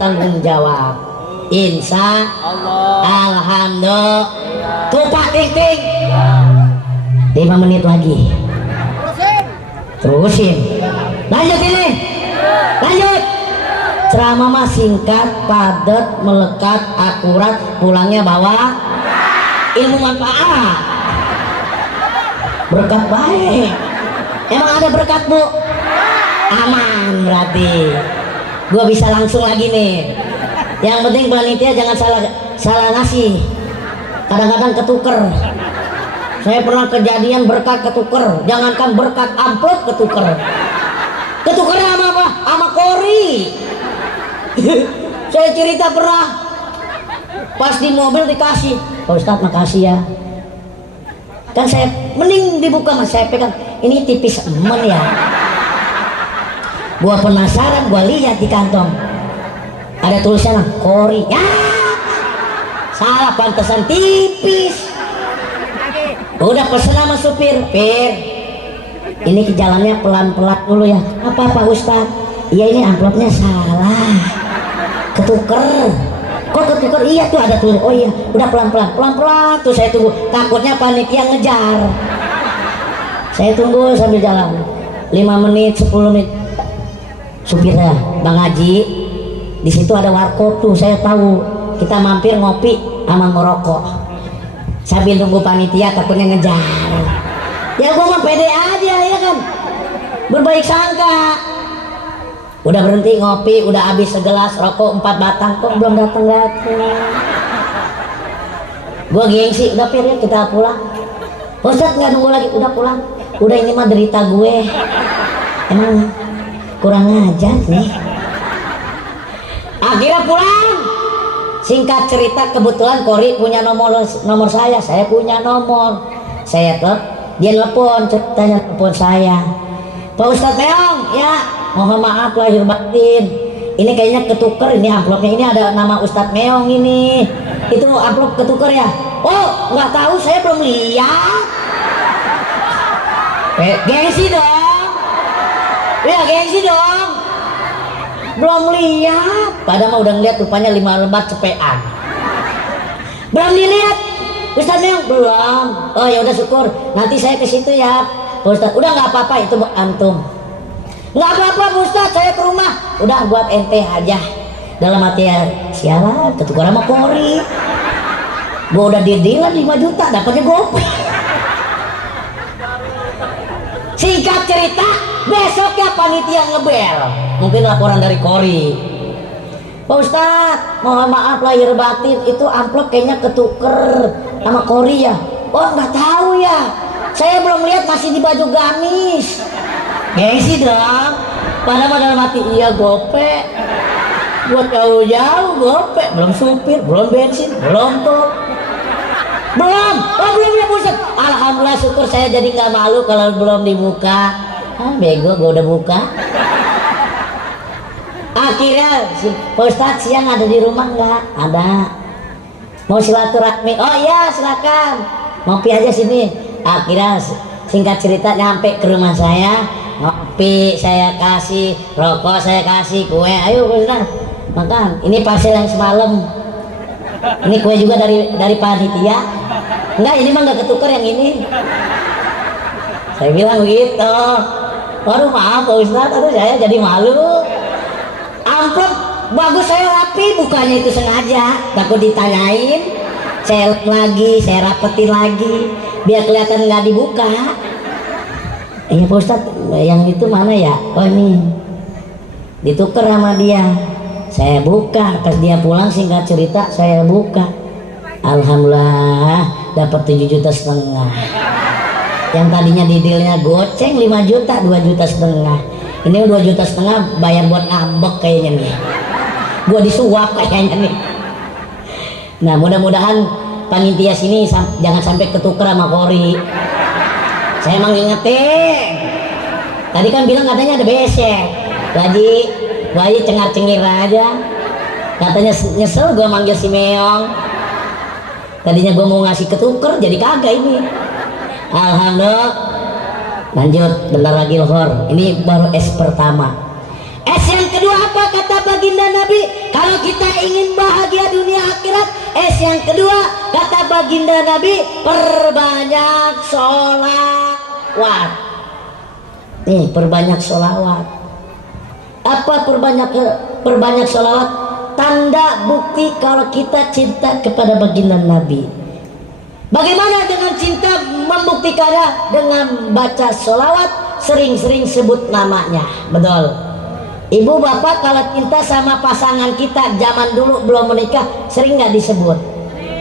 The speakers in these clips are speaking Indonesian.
tanggung jawab. Insya Allah. Alhamdulillah. Tupak ting ting. 5 menit lagi. Terusin. Lanjut ini. Lanjut. Ceramah mah singkat, padat, melekat, akurat, pulangnya bawa ilmu manfaat. Berkat baik. Emang ada berkat, Bu? Aman berarti. Gua bisa langsung lagi nih. Yang penting panitia jangan salah ngasih. Kadang-kadang ketuker. Saya pernah kejadian berkat ketuker. Jangankan berkat amplop ketuker. Ketukernya sama apa? Sama kori. Saya cerita pernah pas di mobil dikasih. Pak Ustadz makasih ya. Kan saya mending dibuka mas, saya pegang. Ini tipis emen ya. Gua penasaran, gua lihat di kantong ada tulisan kori. Ya salah, pantesan tipis. Udah pesen sama supir, Pir, ini ke jalannya pelan-pelan dulu ya. Apa Pak Ustadz? Iya ini amplopnya salah, ketuker. Kok ketuker? Iya tuh ada tulis. Oh iya, udah pelan-pelan tuh saya tunggu. Takutnya panitia ngejar. Saya tunggu sambil jalan 5 menit 10 menit. Supirnya Bang Haji, di situ ada warkop tuh, saya tahu. Kita mampir ngopi sama ngerokok sambil nunggu panitia, takutnya ngejar. Ya gua mah pede aja ya kan, berbaik sangka. Udah berhenti ngopi, udah habis segelas rokok 4 batang, kok belum datang. Gua gengsi, udah Pir ya kita pulang. Ustadz nggak nunggu lagi, udah pulang. Udah ini mah derita gue. Emang kurang ajar nih. Akhirnya pulang. Singkat cerita, kebetulan Kori punya nomor saya punya nomor. Saya dia telepon, ceritanya telepon saya. Pak Ustadz Meong, ya mohon maaf lahir batin. Ini kayaknya ketuker, ini amplopnya ini ada nama Ustadz Meong ini. Itu amplop ketuker ya? Oh nggak tahu, saya belum lihat. Gengsi dong. Ya gengsi dong. Belum lihat. Padahal mah udah ngeliat rupanya 5 lembar cepean. Belum dilihat. Ustadz Meong belum. Oh ya udah syukur. Nanti saya ke situ ya. Ustadz udah nggak apa-apa itu antum. Nggak apa-apa Ustadz, saya ke rumah. Udah buat ente aja. Dalam hati ya, sialan ketukar sama kori. Gua udah didilan 5 juta, dapatnya gopay. Singkat cerita, besoknya panitia ngebel. Mungkin laporan dari Kori. Pak Ustadz, mohon maaf lahir batin, itu amplop kayaknya ketuker sama Kori ya. Oh nggak tahu ya, saya belum lihat, masih di baju gamis. Gengsi dong. Padahal dalam hati iya gope. Buat jauh-jauh gope. Belum supir, belum bensin, belum tol. Belum, oh belum ya Ustaz. Alhamdulillah syukur, saya jadi nggak malu kalau belum dibuka. Bego, gue udah buka. Akhirnya Pak Ustadz siang ada di rumah nggak? Ada. Mau silaturahmi? Oh iya silakan. Ngopi aja sini. Akhirnya singkat cerita nyampe ke rumah saya, ngopi saya kasih, rokok saya kasih, kue. Ayo Pak Ustadz makan. Ini parcel yang semalam. Ini kue juga dari panitia. Enggak, ini mah nggak ketukar yang ini. Saya bilang begitu. Waduh maaf Pak Ustadz, aduh saya jadi malu. Amplop bagus saya rapi, bukannya itu sengaja. Takut ditanyain, saya lagi, saya rapetin lagi, biar kelihatan nggak dibuka. Iya Pak Ustadz, yang itu mana ya? Oh ini, ditukar sama dia. Saya buka, pas dia pulang singkat cerita saya buka. Alhamdulillah dapat 7,5 juta. Yang tadinya di dealnya goceng 5 juta, 2,5 juta. Ini 2,5 juta bayar buat ngambek kayaknya nih. Gua disuap kayaknya nih. Nah mudah-mudahan panitia sini jangan sampai ketuker sama Kori. Saya emang ingetin. Tadi kan bilang katanya ada besek. Wajib cengar-cengir aja. Katanya nyesel gua manggil si Meong. Tadinya gua mau ngasih ketuker, jadi kagak ini. Alhamdulillah. Lanjut, bentar lagi lohor. Ini baru es pertama. Es yang kedua apa kata baginda Nabi? kalau kita ingin bahagia dunia akhirat, yang kedua kata baginda Nabi, perbanyak sholawat. Nih, perbanyak sholawat. Apa perbanyak sholawat? Tanda bukti kalau kita cinta kepada baginda Nabi. Bagaimana dengan cinta membuktikannya? Dengan baca sholawat, sering-sering sebut namanya. Betul. Ibu bapak kalau cinta sama pasangan kita zaman dulu belum menikah, sering nggak disebut?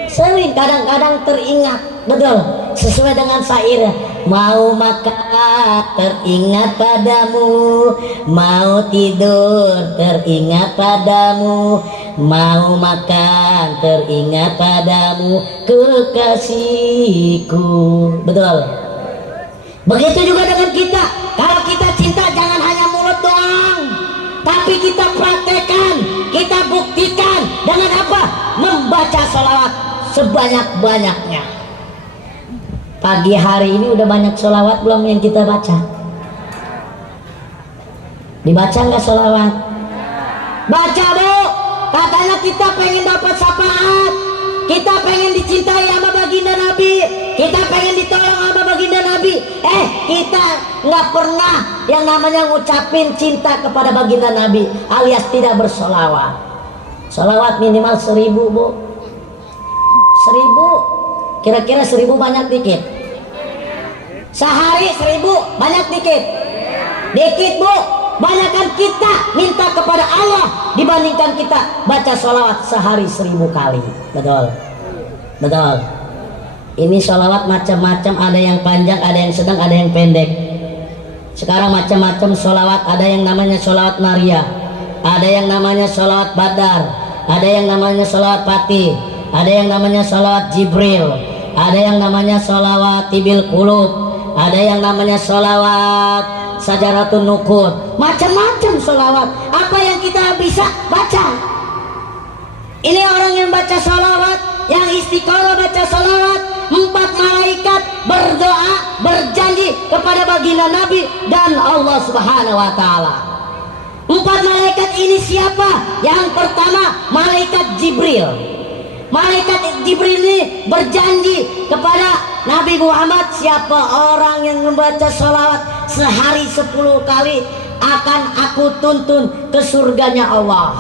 Sering, kadang-kadang teringat. Betul, sesuai dengan syair. Mau makan teringat padamu, mau tidur teringat padamu, mau makan teringat padamu, kekasihku. Betul. Begitu juga dengan kita. Kalau kita cinta jangan hanya mulut doang, tapi kita praktekkan, kita buktikan dengan apa? Membaca sholawat sebanyak-banyaknya. Pagi hari ini udah banyak sholawat belum yang kita baca? Dibaca nggak sholawat? Baca bu. Katanya kita pengen dapat syafaat, kita pengen dicintai sama baginda Nabi, kita pengen ditolong sama baginda Nabi. Kita nggak pernah yang namanya ngucapin cinta kepada baginda Nabi alias tidak bersolawat. Sholawat minimal 1000 bu. 1000. Kira-kira 1000 banyak dikit? Sehari 1000 banyak dikit? Dikit bu. Banyakkan kita minta kepada Allah dibandingkan kita baca sholawat sehari 1000 kali. Betul. Betul. Ini sholawat macam-macam, ada yang panjang, ada yang sedang, ada yang pendek. Sekarang macam-macam sholawat, ada yang namanya sholawat Maria, ada yang namanya sholawat Badar, ada yang namanya sholawat Fatih, ada yang namanya sholawat Jibril, ada yang namanya sholawat Tibil Qulub, ada yang namanya sholawat Sajaratun Nuqud. Macam-macam sholawat. Apa yang kita bisa baca? Ini orang yang baca sholawat, yang istiqomah baca sholawat, 4 malaikat berdoa, berjanji kepada baginda Nabi dan Allah Subhanahu wa Ta'ala. 4 malaikat ini siapa? Yang pertama malaikat Jibril. Malaikat Jibril ini berjanji kepada Nabi Muhammad, siapa orang yang membaca sholawat sehari 10 kali akan aku tuntun ke surganya Allah.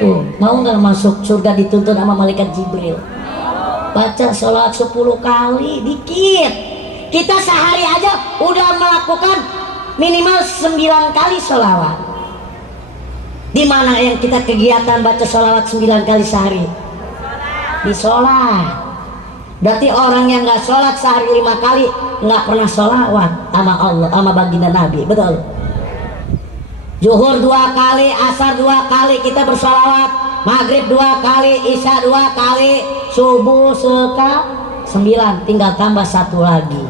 Tuh, mau nggak masuk surga dituntun sama malaikat Jibril? Baca sholawat 10 kali, dikit. Kita sehari aja udah melakukan minimal 9 kali sholawat. Di mana yang kita kegiatan baca sholawat 9 kali sehari? Di sholat. Berarti orang yang nggak sholat sehari 5 kali nggak pernah sholawat sama Allah, sama baginda Nabi. Betul. Zuhur 2 kali, asar 2 kali kita bersolawat, maghrib 2 kali, isya 2 kali, subuh 9, tinggal tambah 1 lagi.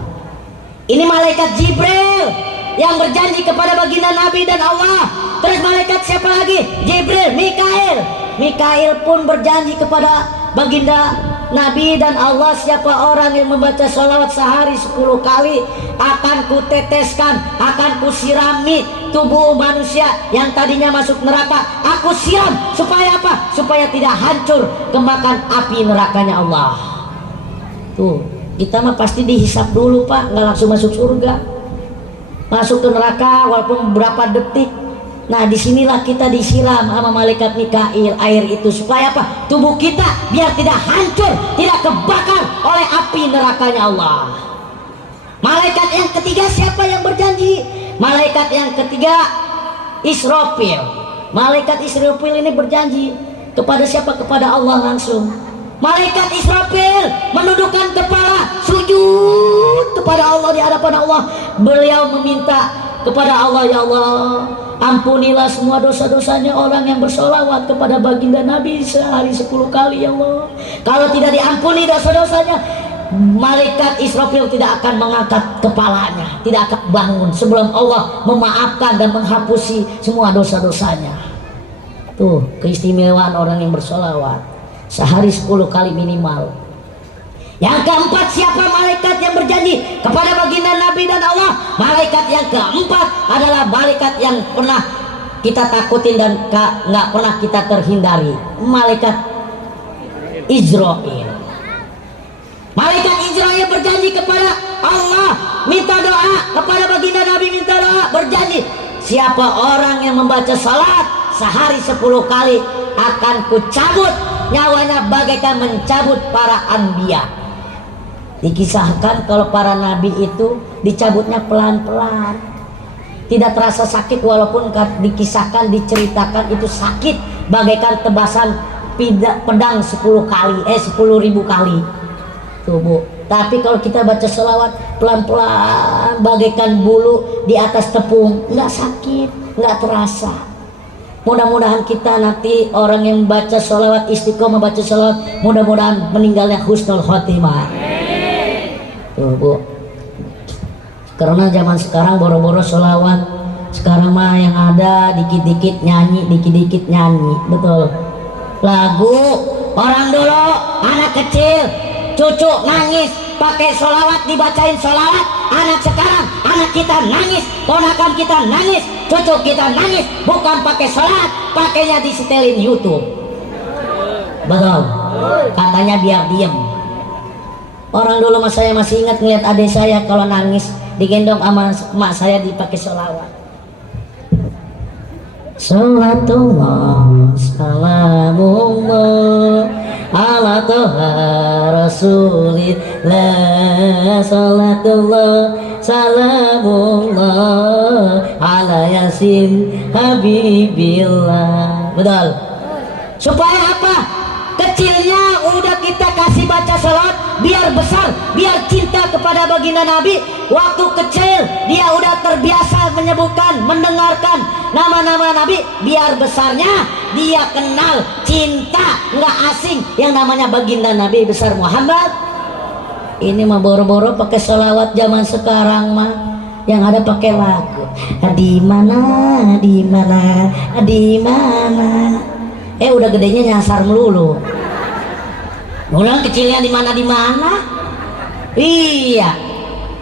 Ini malaikat Jibril yang berjanji kepada baginda Nabi dan Allah. Terus malaikat siapa lagi? Jibril, Mikail. Mikail pun berjanji kepada baginda Nabi dan Allah, siapa orang yang membaca sholawat sehari 10 kali akan kuteteskan, akan kusirami tubuh manusia yang tadinya masuk neraka, aku siram supaya apa? Supaya tidak hancur kemakan api nerakanya Allah. Tuh, kita mah pasti dihisap dulu pak, nggak langsung masuk surga, masuk ke neraka walaupun berapa detik. Nah disinilah kita disiram sama malaikat Mikail air itu supaya apa? Tubuh kita biar tidak hancur, tidak kebakar oleh api nerakanya Allah. Malaikat yang ketiga siapa yang berjanji? Malaikat yang ketiga Israfil. Malaikat Israfil ini berjanji kepada siapa? Kepada Allah langsung. Malaikat Israfil menundukkan kepala, sujud kepada Allah di hadapan Allah. Beliau meminta kepada Allah, ya Allah, ampunilah semua dosa-dosanya orang yang bersolawat kepada baginda Nabi sehari 10 kali ya Allah. Kalau tidak diampuni dosa-dosanya, malaikat Israfil tidak akan mengangkat kepalanya, tidak akan bangun sebelum Allah memaafkan dan menghapusi semua dosa-dosanya. Tuh keistimewaan orang yang bersolawat sehari 10 kali minimal. Yang keempat siapa malaikat yang berjanji kepada baginda Nabi dan Allah? Malaikat yang keempat adalah malaikat yang pernah kita takutin dan nggak pernah kita terhindari? Malaikat Israil. Malaikat Israil berjanji kepada Allah, minta doa kepada baginda Nabi, minta doa, berjanji, siapa orang yang membaca salat sehari 10 kali akan kucabut nyawanya bagaikan mencabut para anbiya. Dikisahkan kalau para nabi itu dicabutnya pelan-pelan, tidak terasa sakit, walaupun dikisahkan, diceritakan itu sakit bagaikan tebasan pedang 10 kali, 10.000 kali tuh Bu. Tapi kalau kita baca selawat pelan-pelan bagaikan bulu di atas tepung, nggak sakit, nggak terasa. Mudah-mudahan kita nanti orang yang baca selawat istiqomah baca selawat, mudah-mudahan meninggalnya husnul khotimah. Tuh Bu, karena zaman sekarang boro-boro selawat, sekarang mah yang ada dikit-dikit nyanyi, dikit-dikit nyanyi. Betul, lagu orang dulu anak kecil cucu nangis pakai solawat, dibacain solawat. Anak sekarang, anak kita nangis, ponakan kita nangis, cucu kita nangis, bukan pakai solawat, pakainya disetelin YouTube. Betul, katanya biar diem. Orang dulu mas saya masih ingat ngeliat adik saya kalau nangis digendong sama emak saya dipakai solawat. Salatullah salamullah ala toha rasulillah, salatullah salamullah ala yasin habibillah. Betul. Supaya apa? Kecilnya udah kita kasih baca salat, biar besar, biar cinta kepada baginda Nabi. Waktu kecil dia udah terbiasa menyebutkan, mendengarkan nama-nama Nabi, biar besarnya dia kenal, cinta, nggak asing yang namanya baginda Nabi besar Muhammad. Ini mah boro-boro pakai salawat zaman sekarang mah yang ada pakai lagu. Di mana, di mana, di mana. Udah gedenya nyasar melulu. Udah kecilnya di mana di mana. Iya.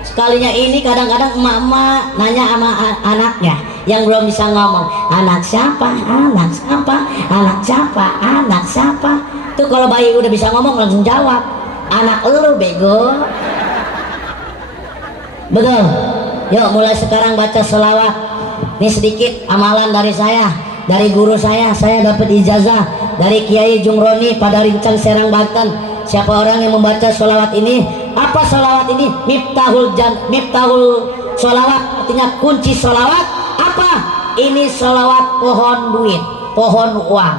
Sekalinya ini kadang-kadang emak-emak nanya sama anaknya yang belum bisa ngomong, anak siapa, anak siapa, anak siapa, anak siapa. Tuh kalau bayi udah bisa ngomong langsung jawab, anak elu bego. Betul. Yuk mulai sekarang baca selawat. Ini sedikit amalan dari saya, dari guru saya dapat ijazah dari Kiai Jungroni pada Rincang Serang Banten. Siapa orang yang membaca sholawat ini? Apa sholawat ini? Miftahul sholawat, artinya kunci sholawat. Apa? Ini sholawat pohon duit, pohon uang.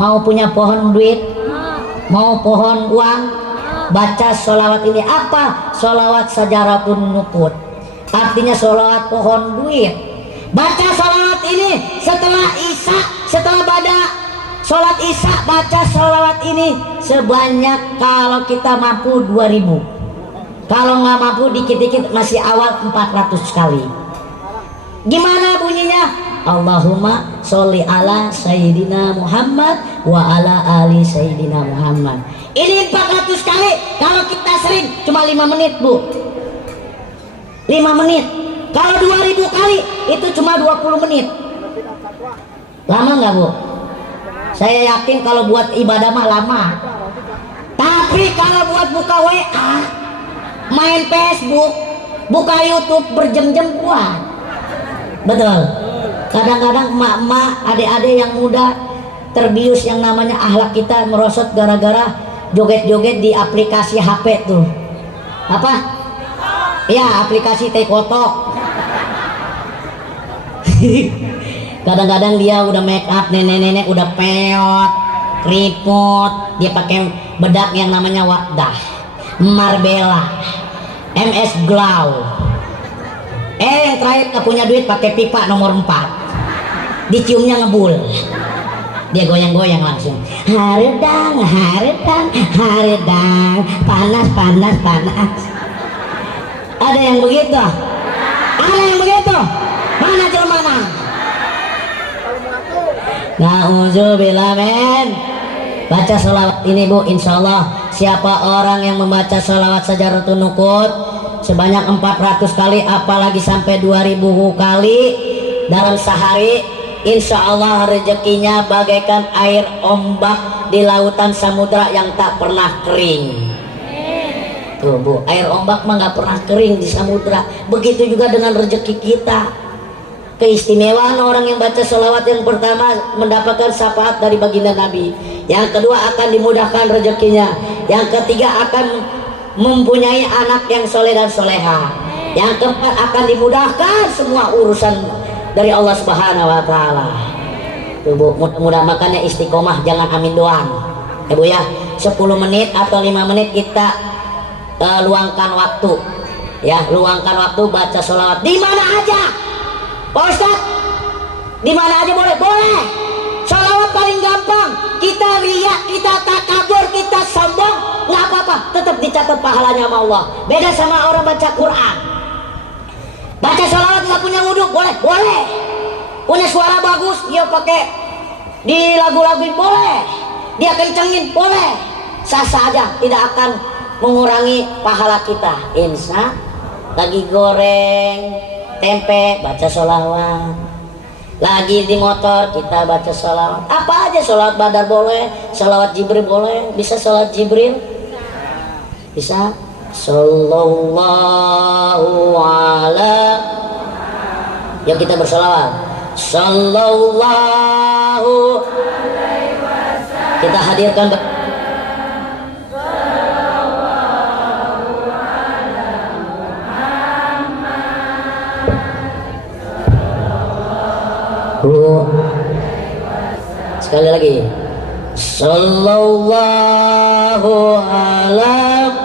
Mau punya pohon duit? Mau pohon uang? Baca sholawat ini. Apa? Sholawat sajaratun nukut, artinya sholawat pohon duit. Baca sholawat ini setelah isya, setelah sholat isya, baca sholawat ini sebanyak, kalau kita mampu 2000, kalau nggak mampu dikit-dikit masih awal 400 kali. Gimana bunyinya? Allahumma sholli ala sayyidina Muhammad wa ala ali sayyidina Muhammad. Ini 400 kali. Kalau kita sering cuma 5 menit Bu, 5 menit. Kalau 2000 kali itu cuma 20 menit. Lama nggak Bu? Saya yakin kalau buat ibadah mah lama. Tapi kalau buat buka WA, main Facebook, buka YouTube berjam-jam kuat. Betul. Kadang-kadang emak-emak, adik-adik yang muda terbius yang namanya akhlak kita merosot gara-gara joget-joget di aplikasi HP tuh. Apa? Ya, aplikasi Tekotok. Kadang-kadang dia udah make up, nenek-nenek udah peot, keriput, dia pakai bedak yang namanya Wardah, Marbella, MS Glow. Yang terakhir gak punya duit pakai pipa nomor 4, diciumnya ngebul, dia goyang-goyang langsung. Haredang, haredang, haredang, panas, panas, panas. Ada yang begitu? Ada yang begitu? Mana jelmana? Na'udzubillah men. Baca sholawat ini Bu, insya Allah siapa orang yang membaca sholawat sajaratun nukut sebanyak 400 kali, apalagi sampai 2000 kali, dalam sehari insya Allah rezekinya bagaikan air ombak di lautan samudra yang tak pernah kering. Tuh Bu, air ombak mah nggak pernah kering di samudra. Begitu juga dengan rezeki kita. Keistimewaan orang yang baca sholawat yang pertama mendapatkan syafaat dari baginda Nabi, yang kedua akan dimudahkan rezekinya, yang ketiga akan mempunyai anak yang soleh dan soleha, yang keempat akan dimudahkan semua urusan dari Allah Subhanahu wa Ta'ala. Tuh Bu, mudah-mudahan makanya istiqomah, jangan amin doang ya Bu ya. 10 menit atau 5 menit kita luangkan waktu ya, luangkan waktu baca sholawat di mana aja Pak Ustaz, di mana aja boleh? Boleh. Sholawat paling gampang. Kita riak, kita takabur, kita sombong, nggak apa-apa. Tetap dicatat pahalanya sama Allah. Beda sama orang baca Quran. Baca sholawat nggak punya wudhu, boleh? Boleh. Punya suara bagus, dia pakai di lagu-laguin, boleh. Dia kencengin, boleh. Sah-sah aja, tidak akan mengurangi pahala kita. Insya lagi goreng tempe baca sholawat, lagi di motor kita baca sholawat, apa aja, sholawat badar boleh, sholawat jibril boleh. Bisa sholawat jibril? Bisa. Sallallahu ala, yuk kita bersolawat. Sallallahu, kita hadirkan sekali lagi. Sallallahu ala Muhammad,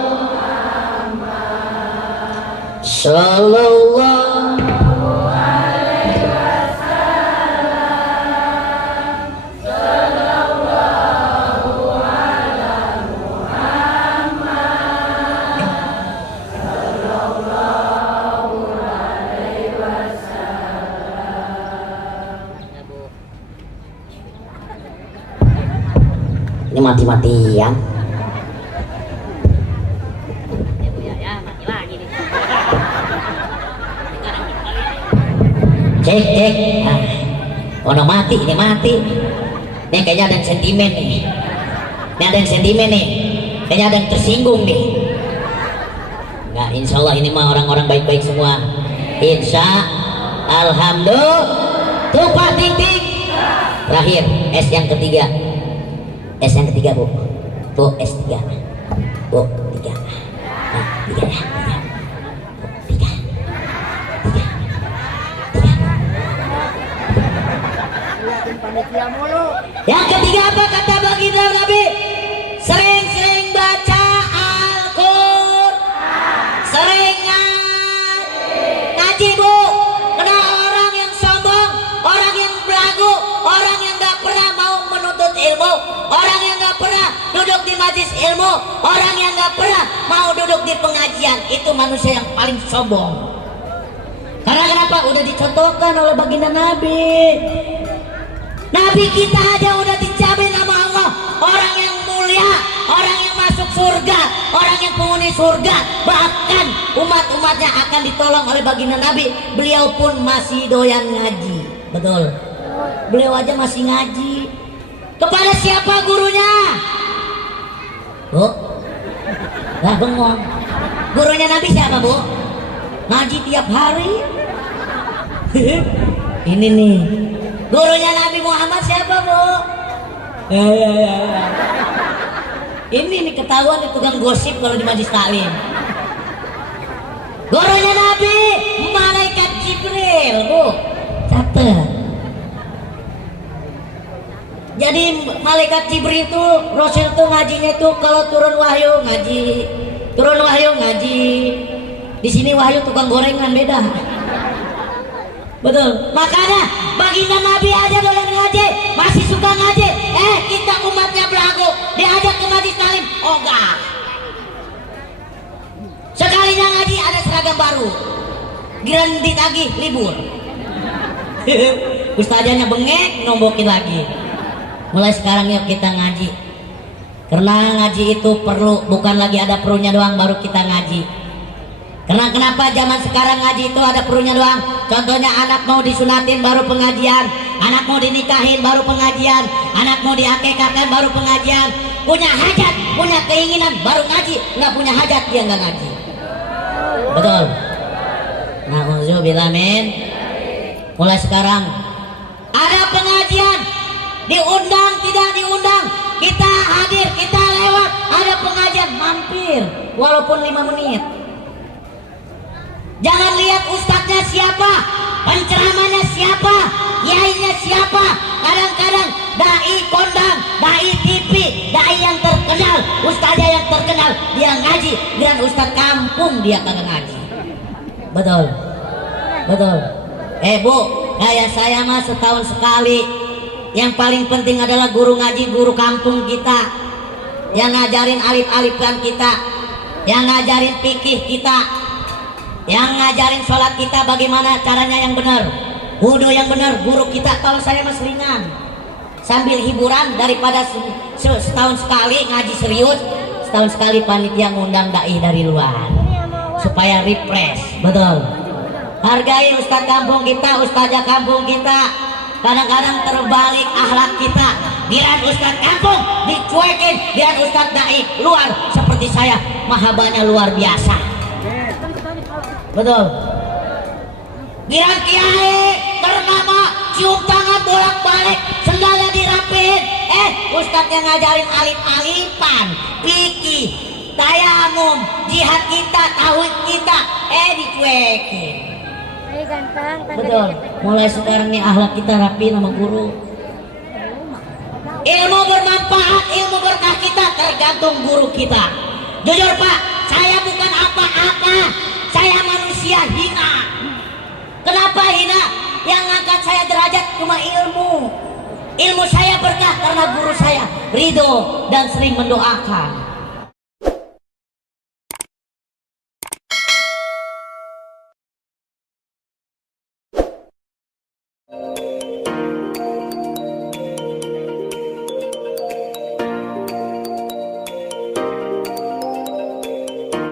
sallallahu alaihi wasallam, sallallahu ala Muhammad, sallallahu alaihi wasallam. Ini mati-matian. Cek cek. Ono mati, ini mati. Nih kayaknya ada yang sentimen nih. Ini ada yang sentimen nih. Kayaknya ada yang tersinggung nih. Enggak, insya Allah ini mah orang-orang baik-baik semua. Insya Alhamdulillah. Tuh Pak, ting ting. Terakhir, S yang ketiga. S yang ketiga Bu. Bu, S3. Bu, 3. Nah, 3 ya. 3. Yang ketiga apa kata baginda Nabi? Sering-sering baca Al-Qur'an, sering ngaji Bu. Karena orang yang sombong, orang yang belagu, orang yang gak pernah mau menuntut ilmu, orang yang gak pernah duduk di majelis ilmu, orang yang gak pernah mau duduk di pengajian, itu manusia yang paling sombong. Karena kenapa? Udah dicontohkan oleh baginda Nabi. Nabi kita aja udah dijamin sama Allah, orang yang mulia, orang yang masuk surga, orang yang penghuni surga, bahkan umat-umatnya akan ditolong oleh baginda Nabi. Beliau pun masih doyan ngaji. Betul, beliau aja masih ngaji. Kepada siapa gurunya? Bu, nggak bengong. Gurunya Nabi siapa Bu? Ngaji tiap hari. Ini nih gurunya Nabi Muhammad siapa Bu? Ya. Ini nih ketahuan nih tukang gosip kalau di majelis taklim. Gurunya Nabi malaikat Jibril Bu, catat. Jadi malaikat Jibril itu Rasul tuh ngajinya tuh kalau turun wahyu ngaji, turun wahyu ngaji. Di sini wahyu tukang gorengan beda. Betul. Makanya baginda Nabi aja doyan ngaji, masih suka ngaji. Kita umatnya belagu, diajak ke majelis taklim, ogah. Sekalinya ngaji ada seragam baru, giran ditagih libur. Ustazahnya bengek, nombokin lagi. Mulai sekarang yuk kita ngaji. Karena ngaji itu perlu, bukan lagi ada perlunya doang baru kita ngaji. Kenapa zaman sekarang ngaji itu ada perlunya doang. Contohnya anak mau disunatin baru pengajian, anak mau dinikahin baru pengajian, anak mau diakekahkan baru pengajian. Punya hajat, punya keinginan baru ngaji, nggak punya hajat dia nggak ngaji. Betul. Nauzubillah min. Mulai sekarang ada pengajian, diundang tidak diundang, kita hadir, kita lewat, ada pengajian mampir walaupun 5 menit. Jangan lihat ustadznya siapa, penceramahnya siapa, yainya siapa. Kadang-kadang dai kondang, dai TV, dai yang terkenal, ustadznya yang terkenal dia ngaji, dan ustadz kampung dia kagak ngaji. Betul, betul. Bu, kayak saya mah setahun sekali. Yang paling penting adalah guru ngaji, guru kampung kita, yang ngajarin alif-alifan kita, yang ngajarin fikih kita, yang ngajarin sholat kita bagaimana caranya yang benar, wudu yang benar, guru kita. Kalau saya mas ringan, sambil hiburan daripada setahun sekali ngaji serius, setahun sekali panitia ngundang dai dari luar supaya refresh. Betul. Hargai ustadz kampung kita, ustadzah kampung kita. Kadang-kadang terbalik akhlak kita, biar ustadz kampung dicuekin, biar ustadz dai luar seperti saya mahabanya luar biasa. Betul. Biar kiai ternama cium tangan bolak-balik, sendalnya dirapiin. Ustadz yang ngajarin alif-alifan, fikih, tayamum, jihad kita, tauhid kita, dicuekin. Betul. Mulai sekarang nih akhlak kita rapi sama guru. Ilmu bermanfaat, ilmu berkah kita tergantung guru kita. Jujur Pak, saya bukan apa-apa. Saya manusia hina. Kenapa hina? Yang ngangkat saya derajat cuma ilmu. Ilmu saya berkah karena guru saya ridho dan sering mendoakan.